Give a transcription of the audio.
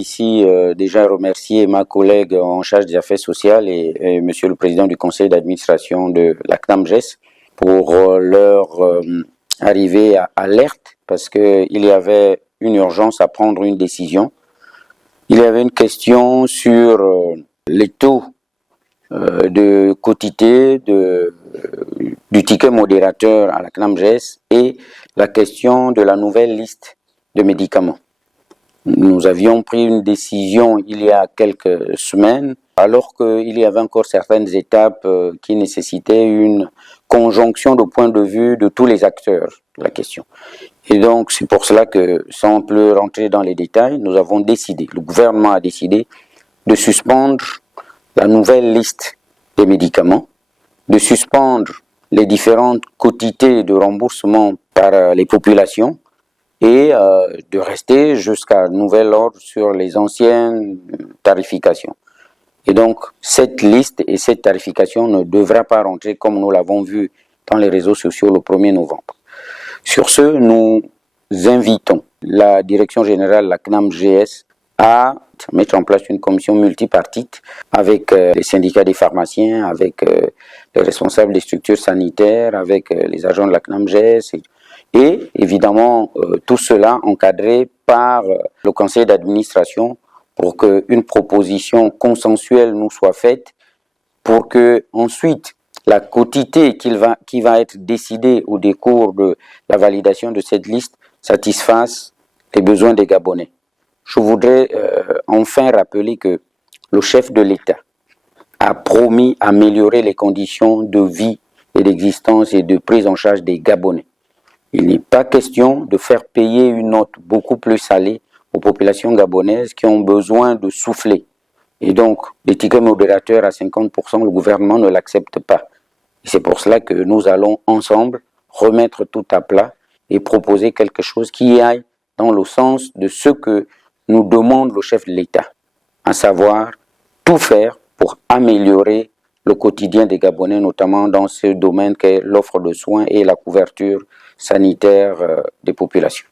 ici déjà remercier ma collègue en charge des affaires sociales et monsieur le président du conseil d'administration de la CNAMGES pour leur arrivée à alerte parce qu'il y avait une urgence à prendre une décision. Il y avait une question sur les taux de quotité du ticket modérateur à la CNAMGES et la question de la nouvelle liste de médicaments. Nous avions pris une décision il y a quelques semaines, alors qu'il y avait encore certaines étapes qui nécessitaient une conjonction de points de vue de tous les acteurs de la question. Et donc, c'est pour cela que, sans plus rentrer dans les détails, nous avons décidé, le gouvernement a décidé de suspendre la nouvelle liste des médicaments, de suspendre les différentes quotités de remboursement par les populations, et de rester jusqu'à nouvel ordre sur les anciennes tarifications. Et donc, cette liste et cette tarification ne devra pas rentrer comme nous l'avons vu dans les réseaux sociaux le 1er novembre. Sur ce, nous invitons la direction générale, la CNAMGES, à mettre en place une commission multipartite avec les syndicats des pharmaciens, avec les responsables des structures sanitaires, avec les agents de la CNAMGES, et évidemment, tout cela encadré par le conseil d'administration pour qu'une proposition consensuelle nous soit faite pour que ensuite la quotité qui va être décidée au décours de la validation de cette liste satisfasse les besoins des Gabonais. Je voudrais enfin rappeler que le chef de l'État a promis d'améliorer les conditions de vie et d'existence et de prise en charge des Gabonais. Il n'est pas question de faire payer une note beaucoup plus salée aux populations gabonaises qui ont besoin de souffler. Et donc, les tickets modérateurs à 50%, le gouvernement ne l'accepte pas. C'est pour cela que nous allons ensemble remettre tout à plat et proposer quelque chose qui aille dans le sens de ce que nous demande le chef de l'État, à savoir tout faire pour améliorer le quotidien des Gabonais, notamment dans ce domaine qu'est l'offre de soins et la couverture sanitaire des populations.